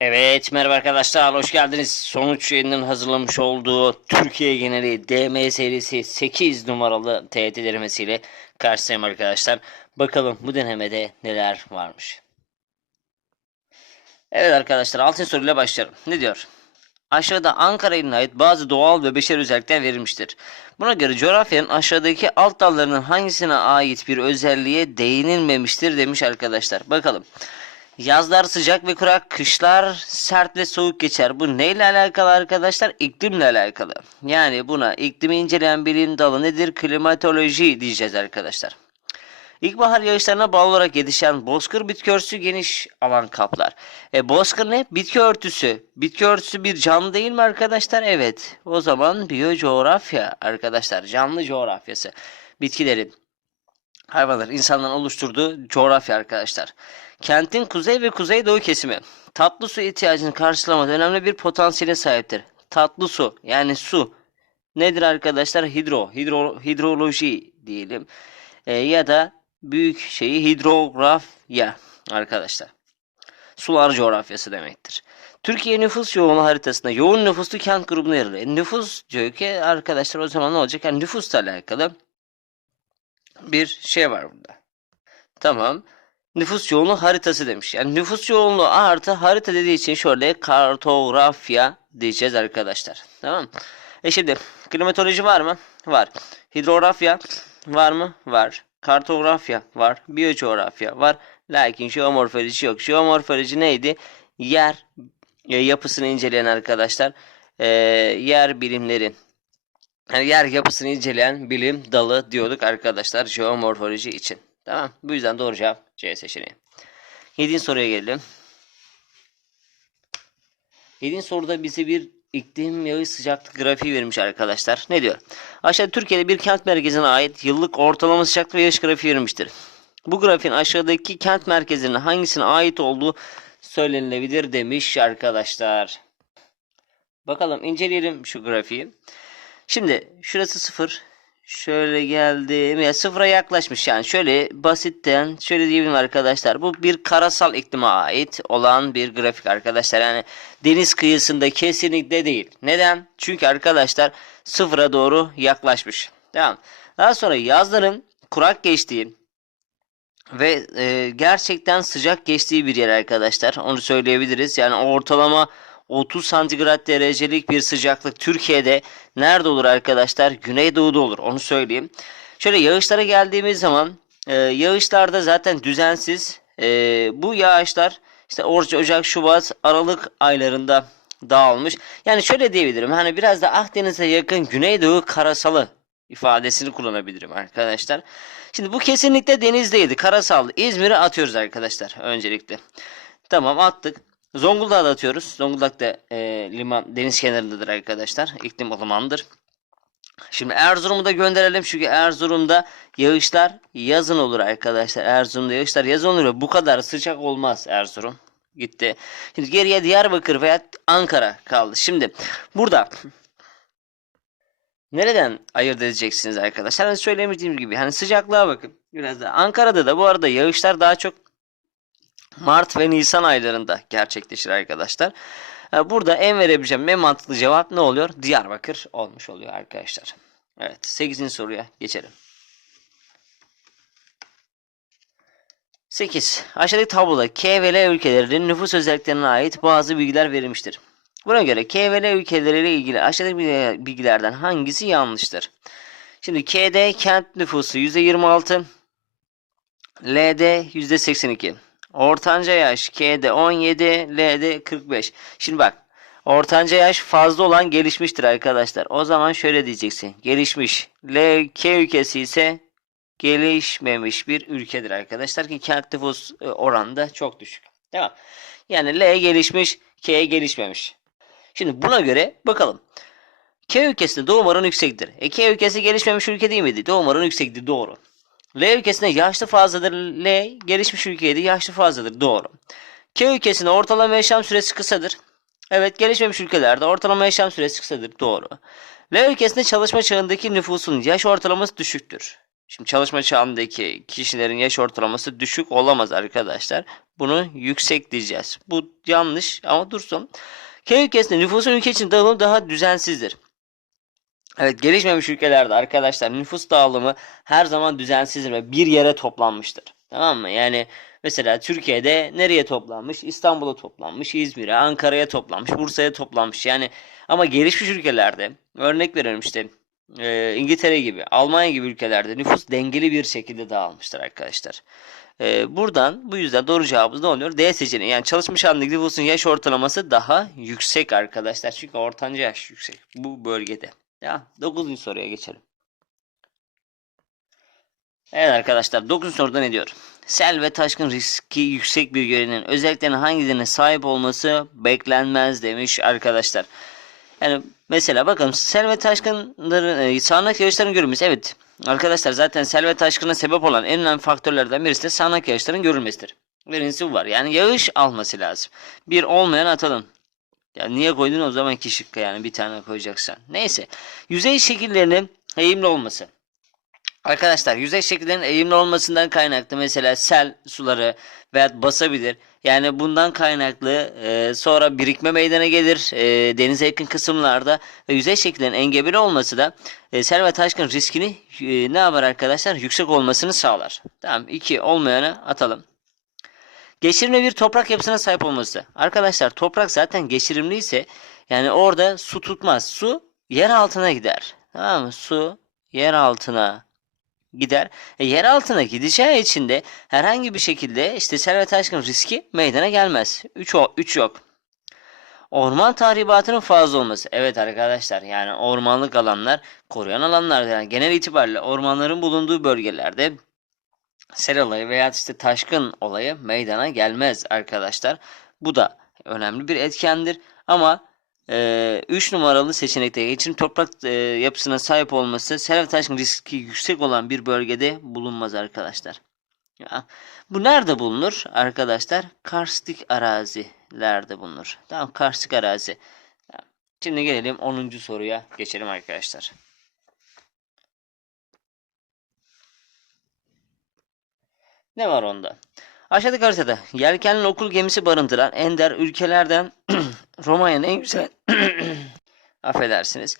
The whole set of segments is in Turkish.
Evet merhaba arkadaşlar hoş geldiniz. Sonuç yayının hazırlamış olduğu Türkiye geneli DM serisi 8 numaralı TYT denemesiyle karşınızdayım arkadaşlar. Bakalım bu denemede neler varmış. Evet arkadaşlar altın soruyla başlayalım. Ne diyor? Aşağıda Ankara iline ait bazı doğal ve beşer özellikler verilmiştir. Buna göre coğrafyanın aşağıdaki alt dallarının hangisine ait bir özelliğe değinilmemiştir demiş arkadaşlar. Bakalım. Yazlar sıcak ve kurak, kışlar sert ve soğuk geçer. Bu neyle alakalı arkadaşlar? İklimle alakalı. Yani buna iklimi inceleyen bilim dalı nedir? Klimatoloji diyeceğiz arkadaşlar. İlkbahar yağışlarına bağlı olarak yetişen bozkır bitki örtüsü geniş alan kaplar. E bozkır ne? Bitki örtüsü. Bitki örtüsü bir canlı değil mi arkadaşlar? Evet. O zaman biyocoğrafya arkadaşlar. Canlı coğrafyası. Bitkilerin, hayvanların, insanların oluşturduğu coğrafya arkadaşlar. Kentin kuzey ve kuzeydoğu kesimi tatlı su ihtiyacını karşılamada önemli bir potansiyele sahiptir. Tatlı su yani su nedir arkadaşlar? Hidro, hidro hidroloji diyelim. E, ya da büyük şeyi hidrografya arkadaşlar. Sular coğrafyası demektir. Türkiye nüfus yoğunluğu haritasında yoğun nüfuslu kent grubuna yer alıyor. E, Nüfus diyor ki arkadaşlar o zaman ne olacak? Yani nüfusla alakalı bir şey var burada. Tamam. Nüfus yoğunluğu haritası demiş. Yani nüfus yoğunluğu artı harita dediği için şöyle kartografya diyeceğiz arkadaşlar. Tamam. E şimdi klimatoloji var mı? Var. Hidrografya var mı? Var. Kartografya var. Biyocoğrafya var. Lakin jeomorfoloji yok. Jeomorfoloji neydi? Yer e, yapısını inceleyen arkadaşlar. e, yer bilimleri yani yer yapısını inceleyen bilim dalı diyorduk arkadaşlar jeomorfoloji için. Tamam. Bu yüzden doğru cevap C seçeneği. Yedinci soruya gelelim. Yedinci soruda bize bir iklim yağış sıcaklık grafiği vermiş arkadaşlar. Ne diyor? Aşağıda Türkiye'de bir kent merkezine ait yıllık ortalama sıcaklık ve yağış grafiği verilmiştir. Bu grafiğin aşağıdaki kent merkezlerine hangisine ait olduğu söylenilebilir demiş arkadaşlar. Bakalım inceleyelim şu grafiği. Şimdi şurası sıfır. Şöyle geldim. Ya sıfıra yaklaşmış yani. Şöyle basitten şöyle diyebilirim arkadaşlar. Bu bir karasal iklime ait olan bir grafik arkadaşlar. Yani deniz kıyısında kesinlikle değil. Neden? Çünkü arkadaşlar sıfıra doğru yaklaşmış. Tamam. Daha sonra yazların kurak geçtiği ve e, gerçekten sıcak geçtiği bir yer arkadaşlar. Onu söyleyebiliriz. Yani ortalama 30 santigrat derecelik bir sıcaklık Türkiye'de nerede olur arkadaşlar? Güneydoğu'da olur. Onu söyleyeyim. Şöyle yağışlara geldiğimiz zaman e, yağışlarda zaten düzensiz. E, bu yağışlar işte Ocak, Şubat, Aralık aylarında dağılmış. Yani şöyle diyebilirim. Hani biraz da Akdeniz'e yakın Güneydoğu karasalı ifadesini kullanabilirim arkadaşlar. Şimdi bu kesinlikle denizdeydi. Karasal. İzmir'e atıyoruz arkadaşlar öncelikle. Tamam attık. Zonguldak'a da atıyoruz. Zonguldak da e, liman deniz kenarındadır arkadaşlar. İklim ılımandır. Şimdi Erzurum'u da gönderelim çünkü Erzurum'da yağışlar yazın olur arkadaşlar. Erzurum'da yağışlar yazın olur ve bu kadar sıcak olmaz Erzurum. Gitti. Şimdi geriye Diyarbakır veya Ankara kaldı. Şimdi burada nereden ayırt edeceksiniz arkadaşlar? Hani söylemiştiğim gibi hani sıcaklığa bakın. Biraz da Ankara'da da bu arada yağışlar daha çok Mart ve Nisan aylarında gerçekleşir arkadaşlar. Ee, Burada en verebileceğim en mantıklı cevap ne oluyor? Diyarbakır olmuş oluyor arkadaşlar. Evet 8. soruya geçelim. 8. Aşağıdaki tabloda K ve L ülkelerinin nüfus özelliklerine ait bazı bilgiler verilmiştir. Buna göre K ve L ülkeleriyle ilgili aşağıdaki bilgilerden hangisi yanlıştır? Şimdi K'de kent nüfusu %26, L'de %82. Ortanca yaş K'de 17, L'de 45. Şimdi bak. Ortanca yaş fazla olan gelişmiştir arkadaşlar. O zaman şöyle diyeceksin. Gelişmiş. L, K ülkesi ise gelişmemiş bir ülkedir arkadaşlar ki kent nüfus e, oranı da çok düşük. Tamam. Yani L gelişmiş, K gelişmemiş. Şimdi buna göre bakalım. K ülkesinde doğum oranı yüksektir. E K ülkesi gelişmemiş ülke değil miydi? Doğum oranı yüksektir. Doğru. L ülkesinde yaşlı fazladır. L gelişmiş ülkeydi. Yaşlı fazladır. Doğru. K ülkesinde ortalama yaşam süresi kısadır. Evet gelişmemiş ülkelerde ortalama yaşam süresi kısadır. Doğru. L ülkesinde çalışma çağındaki nüfusun yaş ortalaması düşüktür. Şimdi çalışma çağındaki kişilerin yaş ortalaması düşük olamaz arkadaşlar. Bunu yüksek diyeceğiz. Bu yanlış ama dursun. K ülkesinde nüfusun ülke için dağılımı daha düzensizdir. Evet gelişmemiş ülkelerde arkadaşlar nüfus dağılımı her zaman düzensizdir ve bir yere toplanmıştır. Tamam mı? Yani mesela Türkiye'de nereye toplanmış? İstanbul'a toplanmış, İzmir'e, Ankara'ya toplanmış, Bursa'ya toplanmış. Yani ama gelişmiş ülkelerde örnek veriyorum işte e, İngiltere gibi, Almanya gibi ülkelerde nüfus dengeli bir şekilde dağılmıştır arkadaşlar. E, buradan bu yüzden doğru cevabımız ne oluyor? D seçeneği. Yani çalışmış halindeki nüfusun yaş ortalaması daha yüksek arkadaşlar. Çünkü ortanca yaş yüksek bu bölgede. Ya 9. soruya geçelim. Evet arkadaşlar 9. soruda ne diyor? Sel ve taşkın riski yüksek bir yörenin özelliklerine hangilerine sahip olması beklenmez demiş arkadaşlar. Yani mesela bakalım sel ve taşkınların e, sağanak yağışların görülmesi. Evet arkadaşlar zaten sel ve taşkına sebep olan en önemli faktörlerden birisi de sağanak yağışların görülmesidir. Birincisi bu var. Yani yağış alması lazım. Bir olmayan atalım. Ya niye koydun o zaman iki şıkka yani bir tane koyacaksan. Neyse. Yüzey şekillerinin eğimli olması. Arkadaşlar yüzey şekillerinin eğimli olmasından kaynaklı mesela sel suları veya basabilir. Yani bundan kaynaklı e, sonra birikme meydana gelir e, denize yakın kısımlarda ve yüzey şekillerinin engebeli olması da e, sel ve taşkın riskini e, ne yapar arkadaşlar? Yüksek olmasını sağlar. Tamam 2 olmayanı atalım. Geçirimli bir toprak yapısına sahip olması. Arkadaşlar toprak zaten geçirimli ise yani orada su tutmaz. Su yer altına gider. Tamam mı? Su yer altına gider. E, yer altına gideceği için de herhangi bir şekilde işte sel ve taşkın riski meydana gelmez. 3 3 yok. Orman tahribatının fazla olması. Evet arkadaşlar yani ormanlık alanlar koruyan alanlar yani genel itibariyle ormanların bulunduğu bölgelerde sel olayı veya işte taşkın olayı meydana gelmez arkadaşlar. Bu da önemli bir etkendir ama 3 numaralı seçenekte geçim toprak e, yapısına sahip olması sel ve taşkın riski yüksek olan bir bölgede bulunmaz arkadaşlar. Ya, bu nerede bulunur arkadaşlar? Karstik arazilerde bulunur. Tamam karstik arazi. Şimdi gelelim 10. soruya geçelim arkadaşlar. Ne var onda? Aşağıdaki haritada yelkenli okul gemisi barındıran ender ülkelerden Romanya'nın en güzel affedersiniz.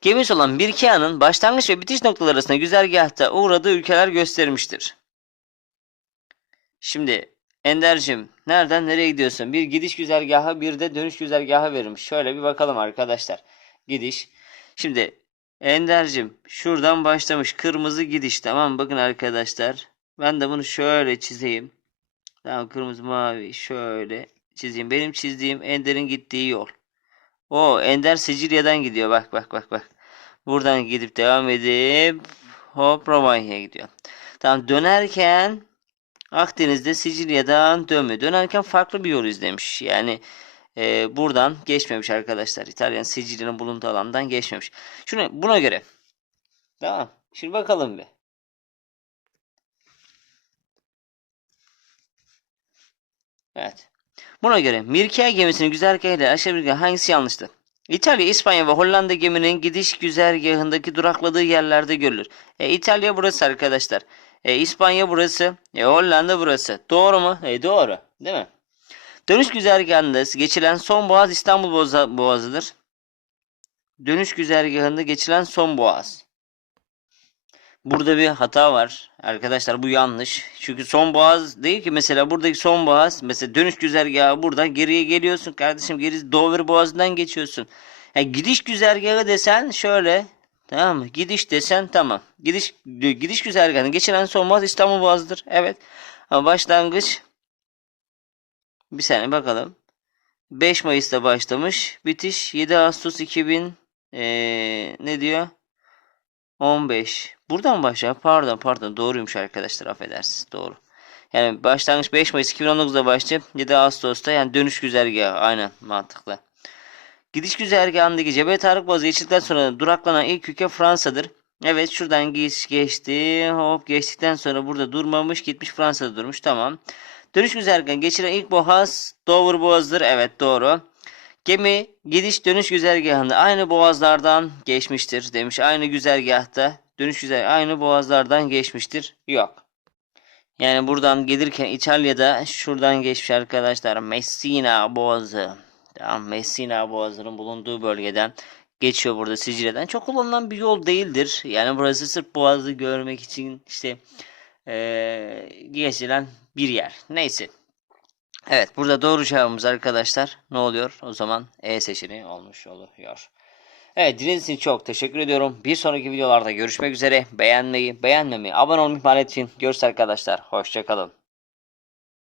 Gemisi olan Birkea'nın başlangıç ve bitiş noktaları arasında güzergahta uğradığı ülkeler göstermiştir. Şimdi Ender'cim nereden nereye gidiyorsun? Bir gidiş güzergahı bir de dönüş güzergahı verilmiş. Şöyle bir bakalım arkadaşlar. Gidiş. Şimdi Ender'cim şuradan başlamış. Kırmızı gidiş tamam Bakın arkadaşlar. Ben de bunu şöyle çizeyim. Tamam kırmızı mavi şöyle çizeyim. Benim çizdiğim Ender'in gittiği yol. O Ender Sicilya'dan gidiyor. Bak bak bak bak. Buradan gidip devam edip hop Romanya'ya gidiyor. Tamam dönerken Akdeniz'de Sicilya'dan dönme. Dönerken farklı bir yol izlemiş. Yani e, buradan geçmemiş arkadaşlar. İtalyan Sicilya'nın bulunduğu alandan geçmemiş. Şunu buna göre. Tamam. Şimdi bakalım bir. Evet. Buna göre Mirkea gemisinin güzergahıyla aşağı bir hangisi yanlıştı? İtalya, İspanya ve Hollanda geminin gidiş güzergahındaki durakladığı yerlerde görülür. E, İtalya burası arkadaşlar. E, İspanya burası. E, Hollanda burası. Doğru mu? E, doğru. Değil mi? Dönüş güzergahında geçilen son boğaz İstanbul Boğazı'dır. Dönüş güzergahında geçilen son boğaz. Burada bir hata var. Arkadaşlar bu yanlış. Çünkü son boğaz değil ki mesela buradaki son boğaz mesela dönüş güzergahı burada geriye geliyorsun kardeşim geri Dover boğazından geçiyorsun. Yani gidiş güzergahı desen şöyle tamam mı? Gidiş desen tamam. Gidiş gidiş güzergahını geçiren son boğaz İstanbul boğazıdır. Evet. Ama başlangıç bir saniye bakalım. 5 Mayıs'ta başlamış. Bitiş 7 Ağustos 2000 ee, ne diyor? 15. Buradan başlar. Pardon pardon doğruymuş arkadaşlar affedersiniz. Doğru. Yani başlangıç 5 Mayıs 2019'da başlayıp 7 Ağustos'ta yani dönüş güzergahı. Aynen mantıklı. Gidiş güzergahındaki Cebel Tarık Boğazı geçtikten sonra duraklanan ilk ülke Fransa'dır. Evet şuradan geç, geçti. Hop geçtikten sonra burada durmamış. Gitmiş Fransa'da durmuş. Tamam. Dönüş güzergahı geçiren ilk boğaz Dover Boğazı'dır. Evet doğru. Gemi gidiş dönüş güzergahında aynı boğazlardan geçmiştir demiş. Aynı güzergahta dönüş güzergahı aynı boğazlardan geçmiştir. Yok. Yani buradan gelirken İtalya'da şuradan geçmiş arkadaşlar. Messina Boğazı. Tamam Messina Boğazı'nın bulunduğu bölgeden geçiyor burada Sicilya'dan. Çok kullanılan bir yol değildir. Yani burası sırf Boğazı görmek için işte eee geçilen bir yer. Neyse. Evet burada doğru cevabımız arkadaşlar ne oluyor? O zaman E seçeneği olmuş oluyor. Evet dinlediğiniz için çok teşekkür ediyorum. Bir sonraki videolarda görüşmek üzere. Beğenmeyi, beğenmemeyi, abone olmayı ihmal etmeyin. Görüşürüz arkadaşlar. Hoşçakalın.